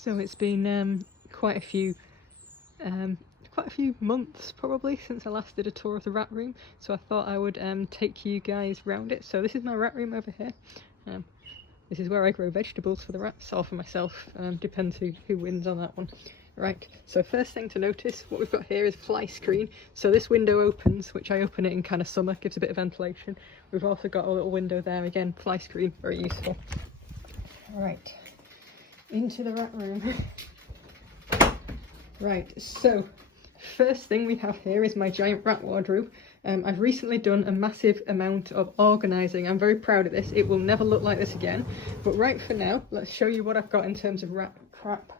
So it's been quite a few months probably since I last did a tour of the rat room, so I thought I would take you guys round it. So this is my rat room over here. This is where I grow vegetables for the rats, or for myself, depends who wins on that one. Right, so first thing to notice, what we've got here is fly screen. So this window opens, which I open it in kind of summer, gives a bit of ventilation. We've also got a little window there, again, fly screen, very useful. Right, into the rat room. Right, so first thing we have here is my giant rat wardrobe. I've recently done a massive amount of organising. I'm very proud of this. It will never look like this again. But right for now, let's show you what I've got in terms of rat crap.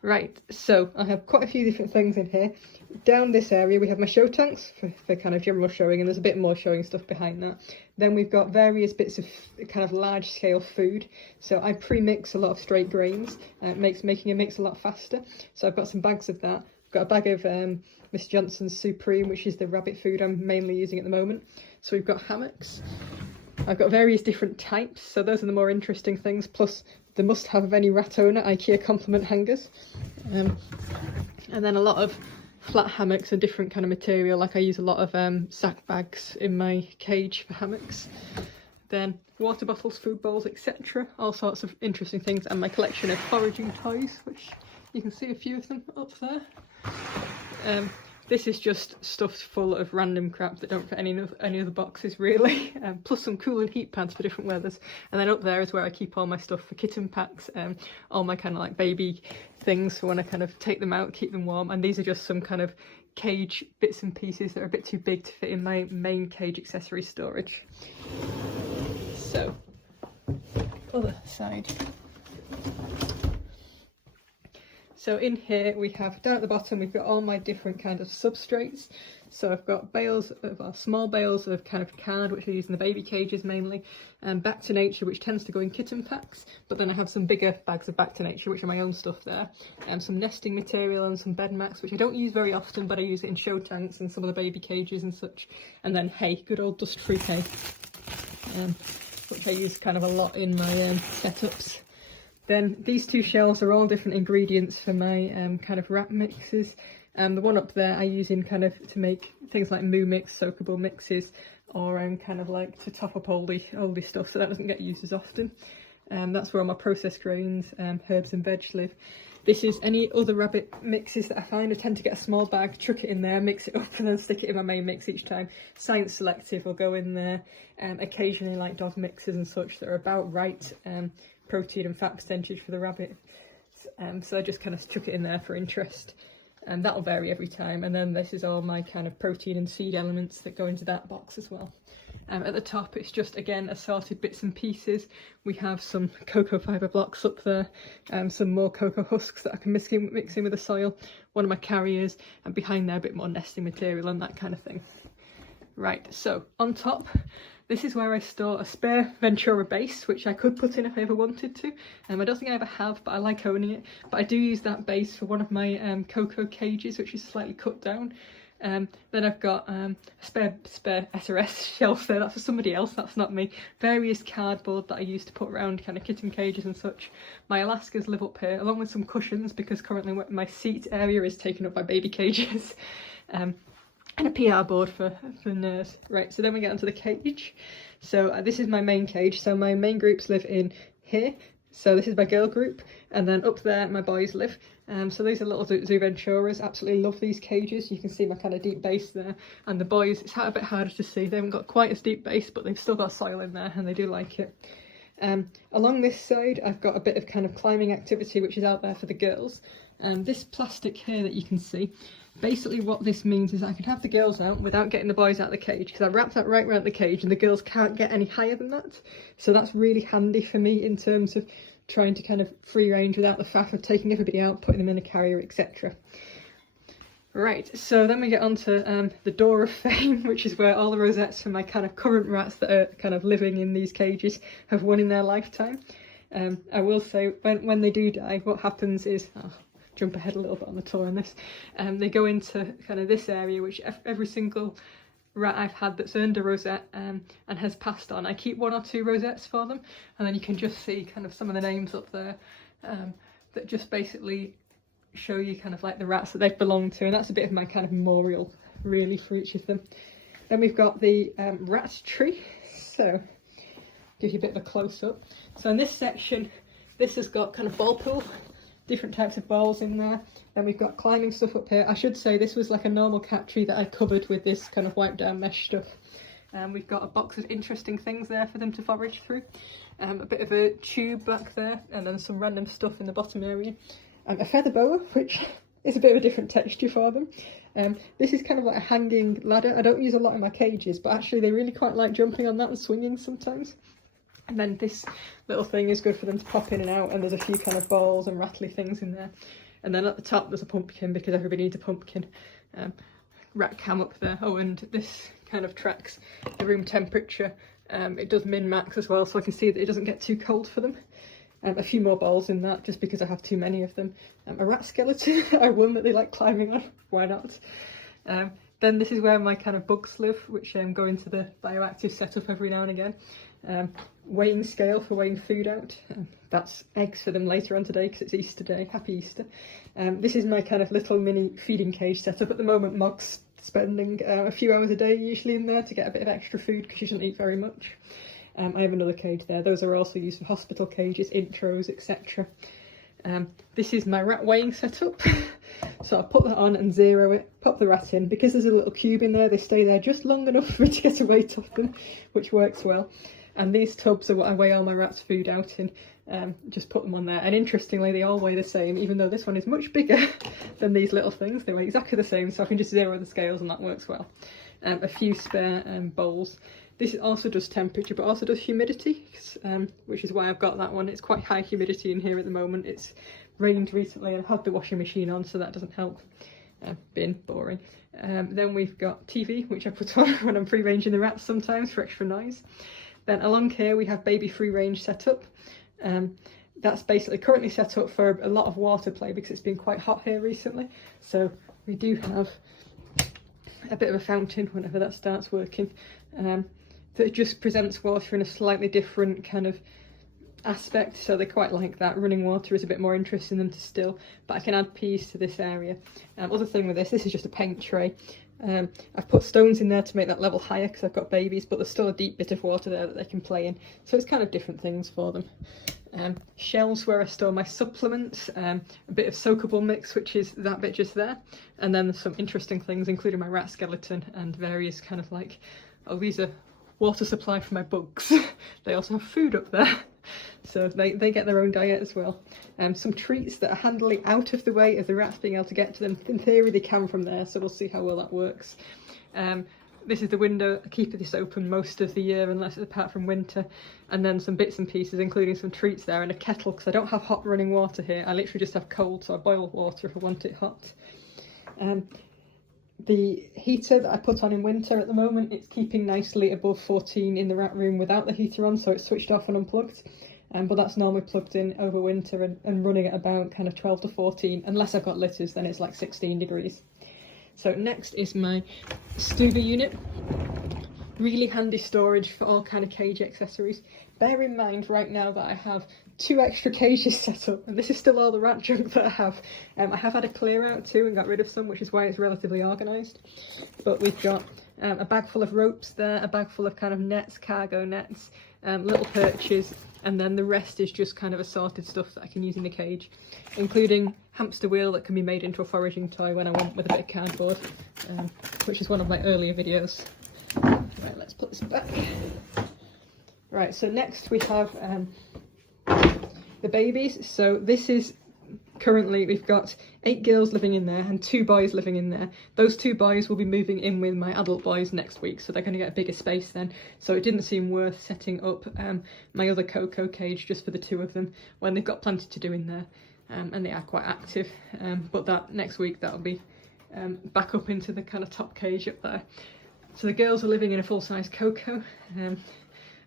Right, so I have quite a few different things in here. Down this area we have my show tanks for kind of general showing, and there's a bit more showing stuff behind that. Then we've got various bits of kind of large scale food. So I pre-mix a lot of straight grains. Makes making a mix a lot faster. So I've got some bags of that. I've got a bag of Miss Johnson's Supreme, which is the rabbit food I'm mainly using at the moment. So we've got hammocks. I've got various different types, so those are the more interesting things, plus the must-have of any rat owner, IKEA compliment hangers. And then a lot of flat hammocks and different kind of material, like I use a lot of sack bags in my cage for hammocks. Then water bottles, food bowls, etc. All sorts of interesting things, and my collection of foraging toys, which you can see a few of them up there. This is just stuffed full of random crap that don't fit any other boxes really, plus some cooling heat pads for different weathers. And then up there is where I keep all my stuff for kitten packs, all my kind of like baby things for when I kind of take them out, keep them warm. And these are just some kind of cage bits and pieces that are a bit too big to fit in my main cage accessory storage. So, other side. So in here we have, down at the bottom, we've got all my different kind of substrates. So I've got bales of, small bales of kind of card, which I use in the baby cages mainly, and Back to Nature, which tends to go in kitten packs. But then I have some bigger bags of Back to Nature, which are my own stuff there. And some nesting material and some bed mats, which I don't use very often, but I use it in show tanks and some of the baby cages and such. And then hay, good old dust-free hay, which I use kind of a lot in my setups. Then these two shelves are all different ingredients for my kind of rat mixes. The one up there I use in kind of to make things like moo mix, soakable mixes, or kind of like to top up oldie stuff, so that doesn't get used as often. That's where all my processed grains, herbs and veg live. This is any other rabbit mixes that I find. I tend to get a small bag, chuck it in there, mix it up, and then stick it in my main mix each time. Science Selective will go in there. Occasionally like dog mixes and such that are about right protein and fat percentage for the rabbit. So I just kind of chuck it in there for interest. And that'll vary every time. And then this is all my kind of protein and seed elements that go into that box as well. At the top, it's just, again, assorted bits and pieces. We have some cocoa fibre blocks up there, some more cocoa husks that I can mix in with the soil, one of my carriers, and behind there a bit more nesting material and that kind of thing. Right, so on top, this is where I store a spare Ventura base, which I could put in if I ever wanted to. I don't think I ever have, but I like owning it. But I do use that base for one of my cocoa cages, which is slightly cut down. Then I've got a spare SRS shelf there. That's for somebody else, that's not me. Various cardboard that I use to put around kind of kitten cages and such. My Alaskas live up here, along with some cushions, because currently my seat area is taken up by baby cages. And a PR board for nurse. Right, so then we get onto the cage. So this is my main cage. So my main groups live in here. So this is my girl group. And then up there, my boys live. So these are little Zoo Venturas. Absolutely love these cages. You can see my kind of deep base there. And the boys, it's a bit harder to see. They haven't got quite as deep base, but they've still got soil in there and they do like it. Along this side, I've got a bit of kind of climbing activity, which is out there for the girls. This plastic here that you can see, basically what this means is I can have the girls out without getting the boys out of the cage, because I wrapped that right around the cage and the girls can't get any higher than that. So that's really handy for me in terms of trying to kind of free range without the faff of taking everybody out, putting them in a carrier, etc. Right, so then we get onto the Door of Fame, which is where all the rosettes for my kind of current rats that are kind of living in these cages have won in their lifetime. I will say, when they do die, what happens is, jump ahead a little bit on the tour on this, they go into kind of this area, which every single rat I've had that's earned a rosette and has passed on, I keep 1 or 2 rosettes for them, and then you can just see kind of some of the names up there. that just basically show you kind of like the rats that they've belonged to, and that's a bit of my kind of memorial really for each of them. Then we've got the rat tree, so give you a bit of a close-up. So in this section, this has got kind of ball pool, different types of balls in there. Then we've got climbing stuff up here. I should say this was like a normal cat tree that I covered with this kind of wiped down mesh stuff. We've got a box of interesting things there for them to forage through. A bit of a tube back there, and then some random stuff in the bottom area. A feather boa, which is a bit of a different texture for them. This is kind of like a hanging ladder. I don't use a lot in my cages, but actually they really quite like jumping on that and swinging sometimes. And then this little thing is good for them to pop in and out, and there's a few kind of balls and rattly things in there. And then at the top there's a pumpkin, because everybody needs a pumpkin. Rat cam up there. Oh, and this kind of tracks the room temperature. It does min-max as well, so I can see that it doesn't get too cold for them. A few more balls in that, just because I have too many of them. A rat skeleton, one that they like climbing on, why not? Then this is where my kind of bugs live, which go into the bioactive setup every now and again. Weighing scale for weighing food out. That's eggs for them later on today, because it's Easter Day. Happy Easter. This is my kind of little mini feeding cage setup. At the moment, Mog's spending a few hours a day usually in there to get a bit of extra food, because she doesn't eat very much. I have another cage there. Those are also used for hospital cages, intros, etc. This is my rat weighing setup. So I'll put that on and zero it, pop the rat in. Because there's a little cube in there, they stay there just long enough for me to get a weight off them, which works well. And these tubs are what I weigh all my rats' food out in. Just put them on there. And interestingly, they all weigh the same, even though this one is much bigger than these little things. They weigh exactly the same, so I can just zero the scales and that works well. A few spare bowls. This also does temperature, but also does humidity, which is why I've got that one. It's quite high humidity in here at the moment. It's rained recently and I've had the washing machine on, so that doesn't help. Being boring. Then we've got TV, which I put on when I'm free ranging the rats sometimes for extra noise. Then along here we have baby free range setup. That's basically currently set up for a lot of water play, because it's been quite hot here recently. So we do have a bit of a fountain whenever that starts working. That just presents water in a slightly different kind of aspect, so they quite like that. Running water is a bit more interesting than to still, but I can add peas to this area. Other thing with this is just a paint tray. I've put stones in there to make that level higher because I've got babies, but there's still a deep bit of water there that they can play in, so it's kind of different things for them. Shelves where I store my supplements, a bit of soakable mix, which is that bit just there, and then there's some interesting things including my rat skeleton and various kind of like, oh, these are water supply for my bugs. They also have food up there, so they get their own diet as well. Some treats that are handily out of the way of the rats being able to get to them. In theory they can from there, so we'll see how well that works. This is the window. I keep this open most of the year, apart from winter. And then some bits and pieces, including some treats there, and a kettle, because I don't have hot running water here. I literally just have cold, so I boil water if I want it hot. The heater that I put on in winter at the moment, it's keeping nicely above 14 in the rat room without the heater on, so it's switched off and unplugged. But that's normally plugged in over winter and running at about kind of 12 to 14. Unless I've got litters, then it's like 16 degrees. So next is my Stuba unit. Really handy storage for all kind of cage accessories. Bear in mind right now that I have 2 extra cages set up, and this is still all the rat junk that I have. I have had a clear out too and got rid of some, which is why it's relatively organised. But we've got a bag full of ropes there, a bag full of kind of nets, cargo nets, little perches, and then the rest is just kind of assorted stuff that I can use in the cage, including hamster wheel that can be made into a foraging toy when I want, with a bit of cardboard, which is one of my earlier videos. Right, let's put this back. Right, so next we have the babies. So this is currently, we've got 8 girls living in there and 2 boys living in there. Those 2 boys will be moving in with my adult boys next week, so they're going to get a bigger space then. So it didn't seem worth setting up my other Coco cage just for the 2 of them when they've got plenty to do in there, and they are quite active. But that next week that'll be back up into the kind of top cage up there. So the girls are living in a full-size Coco.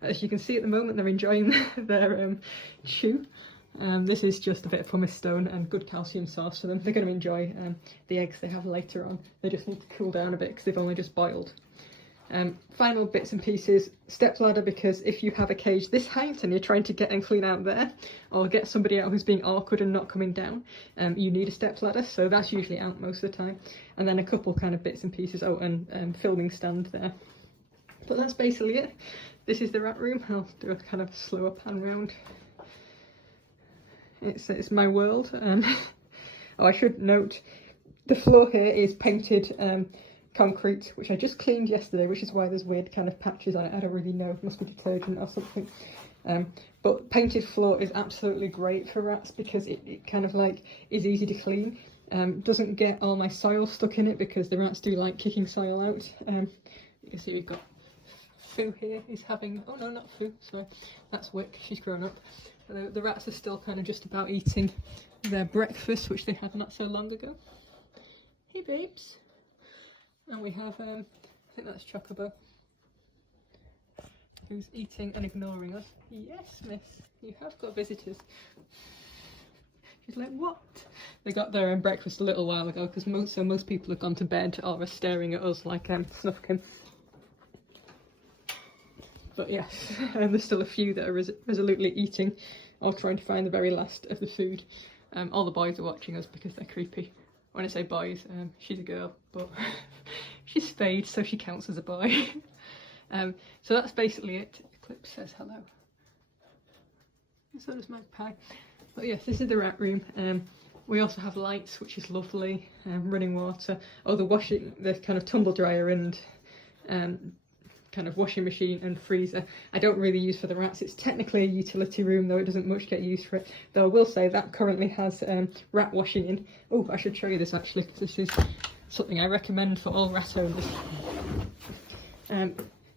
As you can see at the moment, they're enjoying their chew. This is just a bit of pumice stone and good calcium source for them. They're going to enjoy the eggs they have later on. They just need to cool down a bit because they've only just boiled. Final bits and pieces, stepladder, because if you have a cage this height and you're trying to get and clean out there, or get somebody out who's being awkward and not coming down, you need a stepladder, so that's usually out most of the time. And then a couple kind of bits and pieces, oh, and filming stand there. But that's basically it. This is the rat room. I'll do a kind of slower pan round. It's my world. Oh, I should note, the floor here is painted concrete, which I just cleaned yesterday, which is why there's weird kind of patches on it. I don't really know, it must be detergent or something. But painted floor is absolutely great for rats because it kind of like is easy to clean. Doesn't get all my soil stuck in it because the rats do like kicking soil out. You can see we've got Foo here. He's having, oh no, not Foo, sorry, that's Wick, she's grown up. The rats are still kind of just about eating their breakfast, which they had not so long ago. Hey babes. And we have, I think that's Chocobo, who's eating and ignoring us. Yes, miss, you have got visitors. She's like, what? They got their breakfast a little while ago, because most people have gone to bed or are staring at us like Snufkin. But yes, there's still a few that are resolutely eating or trying to find the very last of the food. All the boys are watching us because they're creepy. When I say boys, she's a girl, but she's spayed, so she counts as a boy. So that's basically it. Eclipse says hello. And so does Magpie. But yes, this is the rat room. We also have lights, which is lovely. Running water. Oh, the kind of tumble dryer and kind of washing machine and freezer I don't really use for the rats. It's technically a utility room, though it doesn't much get used for it. Though I will say that currently has rat washing in. Oh, I should show you this actually, because this is something I recommend for all rat owners.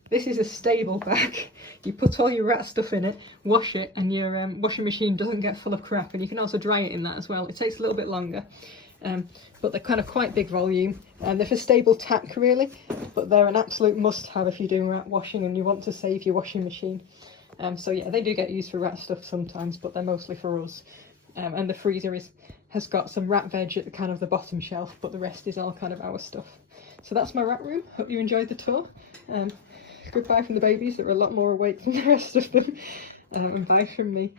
This is a stable bag. You put all your rat stuff in it, wash it, and your washing machine doesn't get full of crap, and you can also dry it in that as well. It takes a little bit longer. But they're kind of quite big volume, and they're for stable tack really, but they're an absolute must-have if you're doing rat washing and you want to save your washing machine. So yeah, they do get used for rat stuff sometimes, but they're mostly for us. And the freezer has got some rat veg at the kind of the bottom shelf, but the rest is all kind of our stuff. So that's my rat room. Hope you enjoyed the tour. Goodbye from the babies that are a lot more awake than the rest of them, and bye from me.